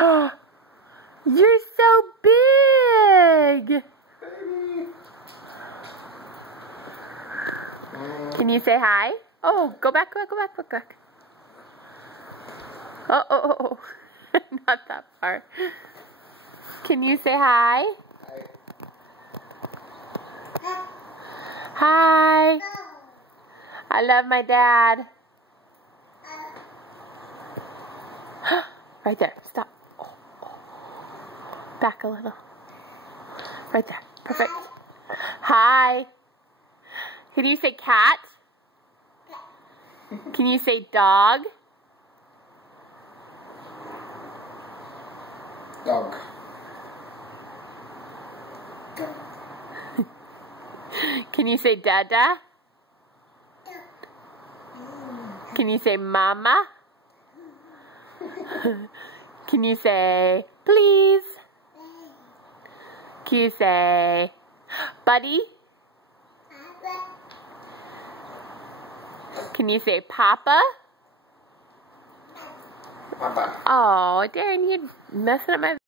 You're so big! Can you say hi? Oh, go back. Oh. Not that far. Can you say hi? Hi. I love my dad. Right there. Stop. Back a little. Right there. Perfect. Hi. Can you say cat? Can you say dog? Dog. Can you say dada? Can you say mama? Can you say please? Can you say buddy? Can you say papa? Papa. Oh, Darren, you're messing up my